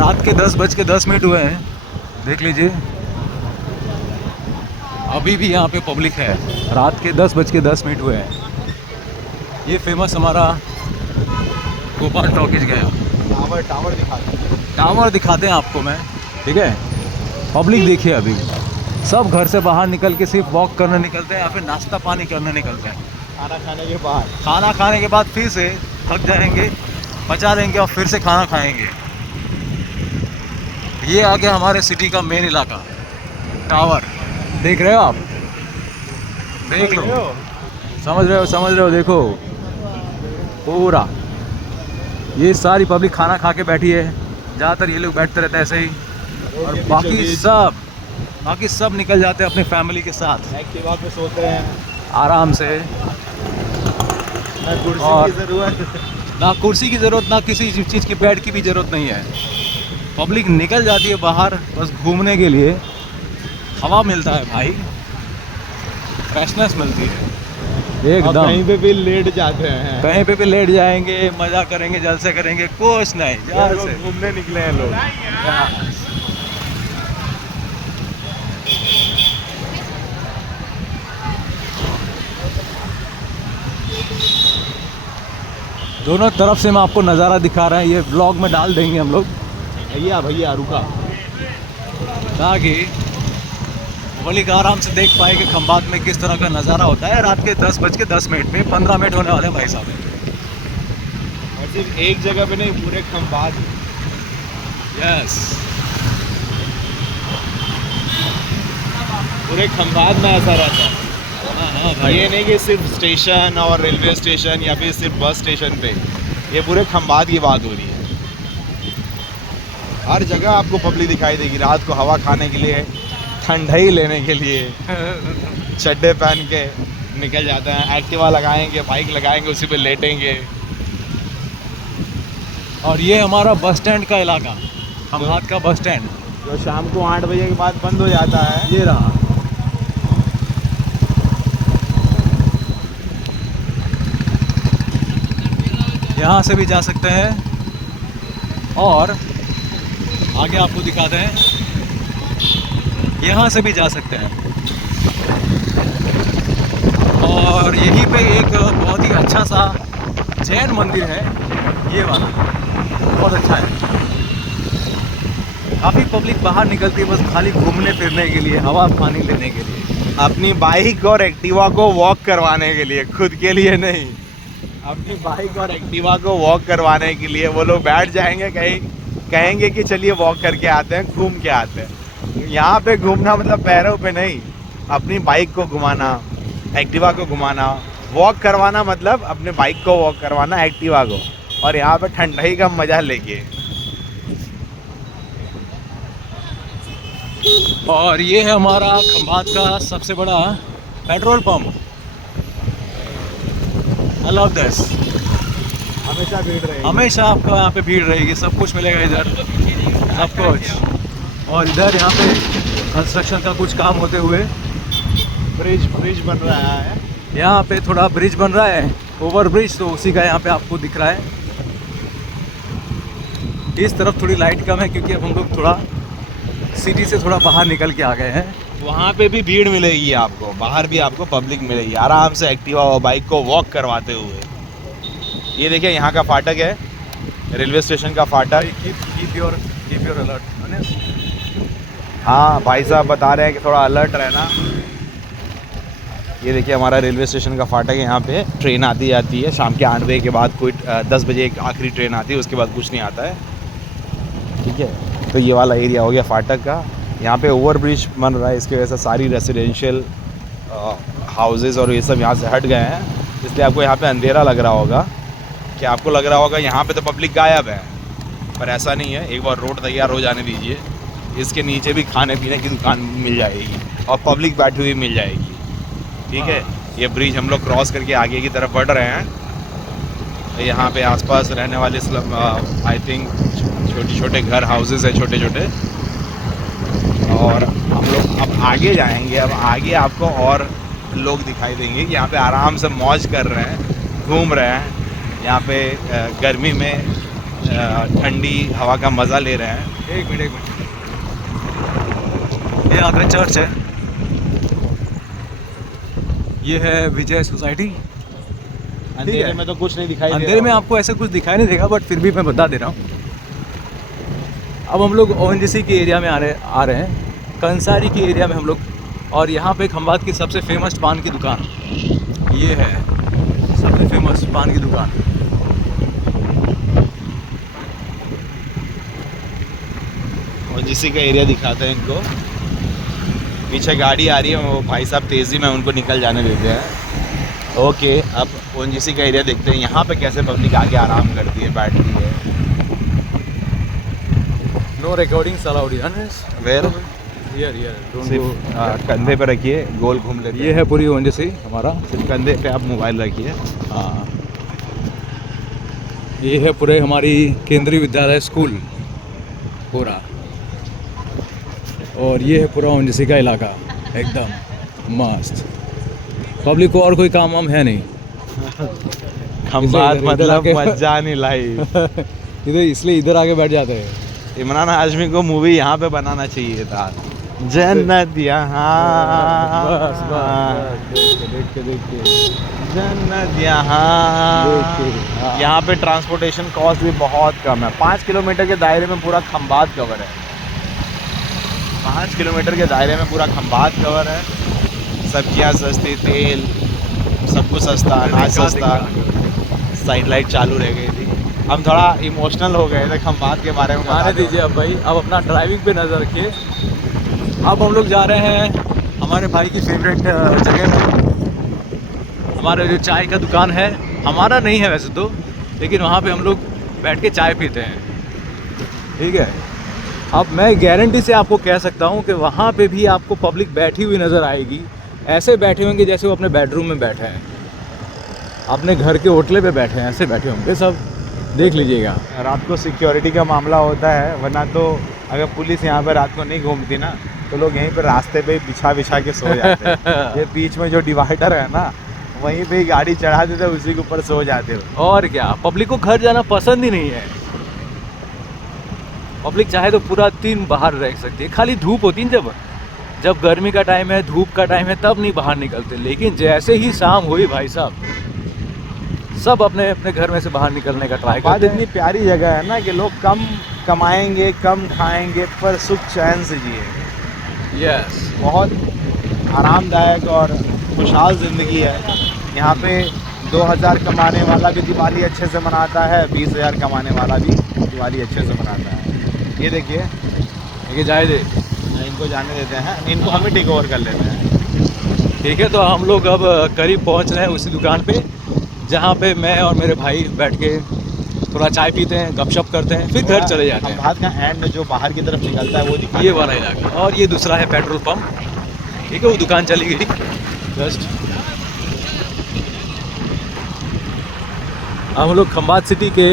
रात के 10:10 हुए हैं, देख लीजिए। अभी भी यहाँ पे पब्लिक है। रात के 10:10 हुए हैं। ये फेमस हमारा गोपाल टॉकीज गया। टावर दिखाते हैं आपको मैं, ठीक है। पब्लिक देखिए, अभी सब घर से बाहर निकल के सिर्फ वॉक करने निकलते हैं या फिर नाश्ता पानी करने निकलते हैं। खाना खाने के बाद फिर से थक जाएंगे, पचा लेंगे और फिर से खाना खाएंगे। ये आ गया हमारे सिटी का मेन इलाका, टावर। देख रहे हो आप? देख लो, समझ रहे हो? देखो पूरा ये सारी पब्लिक खाना खा के बैठी है। ज़्यादातर ये लोग बैठते रहते हैं ऐसे ही, और बाकी सब निकल जाते हैं अपनी फैमिली के साथ। एक्टिवा पे सोते हैं आराम से। ना कुर्सी की ज़रूरत, ना किसी चीज़ की बेड की भी ज़रूरत नहीं है। पब्लिक निकल जाती है बाहर बस घूमने के लिए। हवा मिलता है भाई, फ्रेशनेस मिलती है एकदम। कहीं पे भी लेट जाते हैं, कहीं पे भी लेट जाएंगे, मज़ा करेंगे, जलसे करेंगे, कुछ नहीं। जहाँ से घूमने निकले हैं लोग। दोनों तरफ से मैं आपको नज़ारा दिखा रहा है। ये व्लॉग में डाल देंगे हम लोग। भैया रुका, ताकि पब्लिक आराम से देख पाए कि खंबात में किस तरह का नज़ारा होता है। रात के 10:10 में 15 मिनट होने वाले हैं भाई साहब। और सिर्फ एक जगह पे नहीं, पूरे खंबात। यस, पूरे खंबात में ऐसा रहता है। हाँ भाई। ये नहीं कि सिर्फ स्टेशन और रेलवे स्टेशन या फिर सिर्फ बस स्टेशन पे, ये पूरे खंबात की बात हो रही है। हर जगह आपको पब्लिक दिखाई देगी रात को हवा खाने के लिए, ठंडाई लेने के लिए। चड्डे पहन के निकल जाते हैं, एक्टिवा लगाएंगे, बाइक लगाएंगे, उसी पे लेटेंगे। और ये हमारा बस स्टैंड का इलाका, खंबात का बस स्टैंड, जो शाम को 8 बजे के बाद बंद हो जाता है। ये रहा। यहाँ से भी जा सकते हैं और आगे आपको दिखाते हैं, यहाँ से भी जा सकते हैं। और यहीं पे एक बहुत ही अच्छा सा जैन मंदिर है, ये वाला बहुत अच्छा है। काफ़ी पब्लिक बाहर निकलती है बस खाली घूमने फिरने के लिए, हवा पानी लेने के लिए, अपनी बाइक और एक्टिवा को वॉक करवाने के लिए, खुद के लिए नहीं। अपनी बाइक और एक्टिवा को वॉक करवाने के लिए वो लोग बैठ जाएंगे कहीं, कहेंगे कि चलिए वॉक करके आते हैं, घूम के आते हैं। यहाँ पे घूमना मतलब पैरों पे नहीं, अपनी बाइक को घुमाना, एक्टिवा को घुमाना। वॉक करवाना मतलब अपने बाइक को वॉक करवाना, एक्टिवा को, और यहाँ पे ठंडाई का मज़ा लेके। और ये है हमारा खंबात का सबसे बड़ा petrol pump. I love this. हमेशा भीड़ रहेगी, हमेशा आपको यहाँ पे भीड़ रहेगी, सब कुछ मिलेगा इधर, सब कुछ। और इधर यहाँ पे कंस्ट्रक्शन का कुछ काम होते हुए, ब्रिज बन रहा है। यहाँ पे थोड़ा ब्रिज बन रहा है, ओवर ब्रिज, तो उसी का यहाँ पे आपको दिख रहा है। इस तरफ थोड़ी लाइट कम है क्योंकि अब हम लोग थोड़ा सिटी से थोड़ा बाहर निकल के आ गए हैं। वहाँ पे भी भीड़ मिलेगी आपको, बाहर भी आपको पब्लिक मिलेगी, आराम से एक्टिवा और बाइक को वॉक करवाते हुए। ये देखिए यहाँ का फाटक है, रेलवे स्टेशन का फाटक। Keep your alert. हाँ भाई साहब बता रहे हैं कि थोड़ा अलर्ट रहना। ये देखिए हमारा रेलवे स्टेशन का फाटक है। यहाँ पे ट्रेन आती जाती है शाम के 8 बजे के बाद, कोई 10 बजे एक आखिरी ट्रेन आती है, उसके बाद कुछ नहीं आता है, ठीक है। तो ये वाला एरिया हो गया फाटक का। यहाँ पे ओवर ब्रिज बन रहा है, इसकी वजह से सारी रेसिडेंशियल हाउसेस और ये सब यहाँ से हट गए हैं, इसलिए आपको यहाँ पे अंधेरा लग रहा होगा, कि आपको लग रहा होगा यहाँ पे तो पब्लिक गायब है, पर ऐसा नहीं है। एक बार रोड तैयार हो जाने दीजिए, इसके नीचे भी खाने पीने की दुकान मिल जाएगी और पब्लिक बैठी हुई मिल जाएगी, ठीक है। ये ब्रिज हम लोग क्रॉस करके आगे की तरफ बढ़ रहे हैं। यहाँ पे आसपास रहने वाले स्लम, आई थिंक छोटे घर हाउसेस हैं, छोटे छोटे। और हम लोग अब आगे जाएंगे, अब आगे आपको और लोग दिखाई देंगे कि यहाँ पे आराम से मौज कर रहे हैं, घूम रहे हैं। यहाँ पे गर्मी में ठंडी हवा का मज़ा ले रहे हैं। एक मिनट ये आगरा चर्च है, ये है विजय सोसाइटी। अंधेरे में तो कुछ नहीं दिखाई दे अंधेरे रहा में आपको ऐसा कुछ दिखाई नहीं देगा, बट फिर भी मैं बता दे रहा हूँ। अब हम लोग ONGC के एरिया में आ रहे हैं, कंसारी के एरिया में हम लोग। और यहाँ पे खंभात की सबसे फेमस पान की दुकान ये है, सबसे फेमस पान की दुकान। और जिसी का एरिया दिखाते हैं इनको। पीछे गाड़ी आ रही है, वो भाई साहब तेज़ी में उनको निकल जाने देते हैं। ओके, अब ONGC का एरिया देखते हैं यहाँ पे कैसे पब्लिक आके आराम करती है, बैठती है। नो रिकॉर्डिंग अलाउड वेयर सिर्फ कंधे पे रखिए, गोल घूम लेते ये है पूरी ONGC हमारा। सिर्फ कंधे पे आप मोबाइल रखिए। हाँ, ये है पूरे हमारी केंद्रीय विद्यालय स्कूल पूरा। और ये है पूरा ONGC का इलाका, एकदम मस्त। पब्लिक को और कोई काम वाम है नहीं। खंभात इधर मतलब आके- मजा नहीं लाई। इधर इसलिए इधर आके बैठ जाते हैं। इमरान हाशमी को मूवी यहाँ पे बनाना चाहिए था। जन्नत यहाँ, बस देख के जन्नत यहाँ। हाँ। यहाँ पे ट्रांसपोर्टेशन कॉस्ट भी बहुत कम है। 5 किलोमीटर के दायरे में पूरा खंभात कवर है। 5 किलोमीटर के दायरे में पूरा खंभात कवर है। सब्जियाँ सस्ती, तेल सब कुछ सस्ता, अनाज सस्ता। साइड लाइट चालू रह गई थी। हम थोड़ा इमोशनल हो गए थे खंभात के बारे में। आने दीजिए अब भाई, अब अपना ड्राइविंग पे नज़र रखिए। अब हम लोग जा रहे हैं हमारे भाई की फेवरेट जगह में। हमारा जो चाय का दुकान है, हमारा नहीं है वैसे तो, लेकिन वहाँ पे हम लोग बैठ के चाय पीते हैं, ठीक है। अब मैं गारंटी से आपको कह सकता हूँ कि वहाँ पे भी आपको पब्लिक बैठी हुई नज़र आएगी। ऐसे बैठे होंगे जैसे वो अपने बेडरूम में बैठे हैं, अपने घर के होटले पे बैठे हैं, ऐसे बैठे होंगे सब। देख लीजिएगा। रात को सिक्योरिटी का मामला होता है, वरना तो अगर पुलिस यहाँ पे रात को नहीं घूमती ना, तो लोग यहीं पे रास्ते पे बिछा के सो जाते हैं। ये बीच में जो डिवाइडर है ना, वहीं पे ही गाड़ी चढ़ा देते हैं, उसी के ऊपर सो जाते हो। और क्या, पब्लिक को घर जाना पसंद ही नहीं है। पब्लिक चाहे तो पूरा दिन बाहर रह सकती है, खाली धूप होती है जब गर्मी का टाइम है, धूप का टाइम है, तब नहीं बाहर निकलते। लेकिन जैसे ही शाम हुई भाई साहब, सब अपने अपने घर में से बाहर निकलने का ट्राई बात करते इतनी हैं। प्यारी जगह है ना कि लोग कम कमाएंगे, कम खाएंगे, पर सुख चैन से जिए। यस, बहुत आरामदायक और खुशहाल ज़िंदगी है। यहाँ पे 2000 कमाने वाला भी दिवाली अच्छे से मनाता है, 20,000 कमाने वाला भी दिवाली अच्छे से मनाता है। ये देखिए, ये जाए दे। इनको जाने देते हैं, इनको हम ही टेक ओवर कर लेते हैं। ठीक है, तो हम लोग अब करीब पहुंच रहे हैं उसी दुकान पे जहाँ पे मैं और मेरे भाई बैठ के थोड़ा चाय पीते हैं, गपशप करते हैं, फिर घर चले जाते हैं। खंभात का एंड जो बाहर की तरफ निकलता है वो दिखा ये वाला इलाका, और ये दूसरा है पेट्रोल पंप। ठीक है, वो दुकान चली गई जस्ट। हम लोग खंभात सिटी के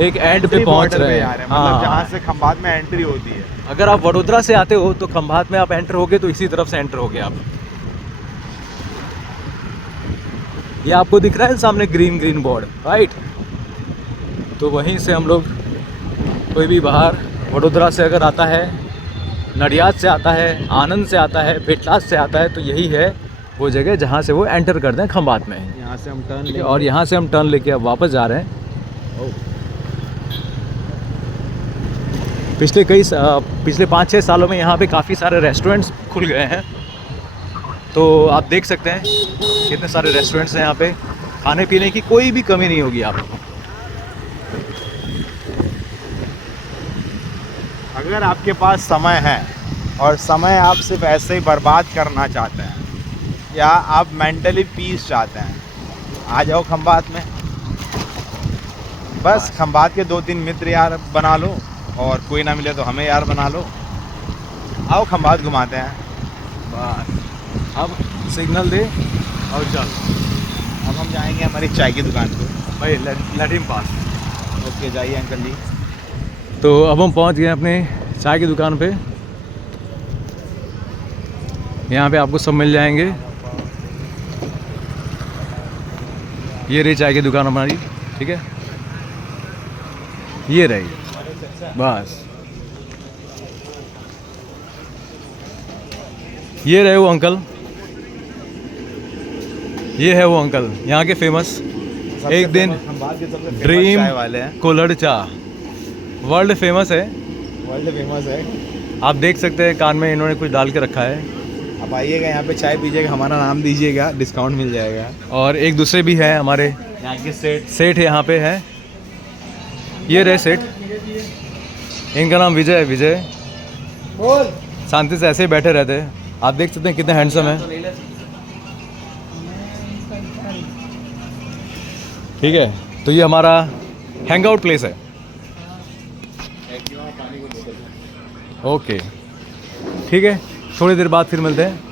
एक एंड पे पहुंच रहे हैं। मतलब जहाँ से खंभात में एंट्री होती है। अगर आप वडोदरा से आते हो तो खंभात में आप एंटर होगे तो इसी तरफ से एंटर होगे आप। ये आपको दिख रहा है सामने ग्रीन बोर्ड, राइट? तो वहीं से हम लोग, कोई भी बाहर वडोदरा से अगर आता है, नडियाद से आता है, आनंद से आता है, बेटलास से आता है, तो यही है वो जगह जहाँ से वो एंटर करते हैं खंभात में। यहाँ से हम टर्न और यहाँ से हम टर्न लेके अब वापस जा रहे हैं। पिछले 5-6 सालों में यहाँ पे काफ़ी सारे रेस्टोरेंट्स खुल गए हैं, तो आप देख सकते हैं कितने सारे रेस्टोरेंट्स हैं यहाँ पे। खाने पीने की कोई भी कमी नहीं होगी आपको। अगर आपके पास समय है और समय आप सिर्फ ऐसे ही बर्बाद करना चाहते हैं, या आप मेंटली पीस चाहते हैं, आ जाओ खंभात में। बस खंभात के 2-3 मित्र यार बना लो, और कोई ना मिले तो हमें यार बना लो। आओ खंभात घुमाते हैं। बस अब सिग्नल दे और चल। अब हम जाएंगे हमारी चाय की दुकान पे। भाई लेट हिम पास। ओके, जाइए अंकल जी। तो अब हम पहुंच गए अपने चाय की दुकान पे। यहाँ पे आपको सब मिल जाएंगे। ये रही चाय की दुकान हमारी, ठीक है। ये रही बस, ये रहे वो अंकल, ये है वो अंकल यहाँ के फेमस। एक दिन ड्रीम चाय वाले हैं, कुल्हड़ चाह वर्ल्ड फेमस है। वर्ल्ड फेमस है। आप देख सकते हैं कान में इन्होंने कुछ डाल के रखा है। आप आइएगा यहाँ पे चाय पीजिएगा, हमारा नाम दीजिएगा, डिस्काउंट मिल जाएगा। और एक दूसरे भी हैं हमारे यहाँ के सेठ यहाँ पे है, ये रहे सेठ, इनका नाम विजय है। विजय शांति से ऐसे ही बैठे रहते हैं, आप देख सकते हैं कितने हैंडसम है। ठीक है, तो ये हमारा हैंग आउट प्लेस है। ओके ठीक है, थोड़ी देर बाद फिर मिलते हैं।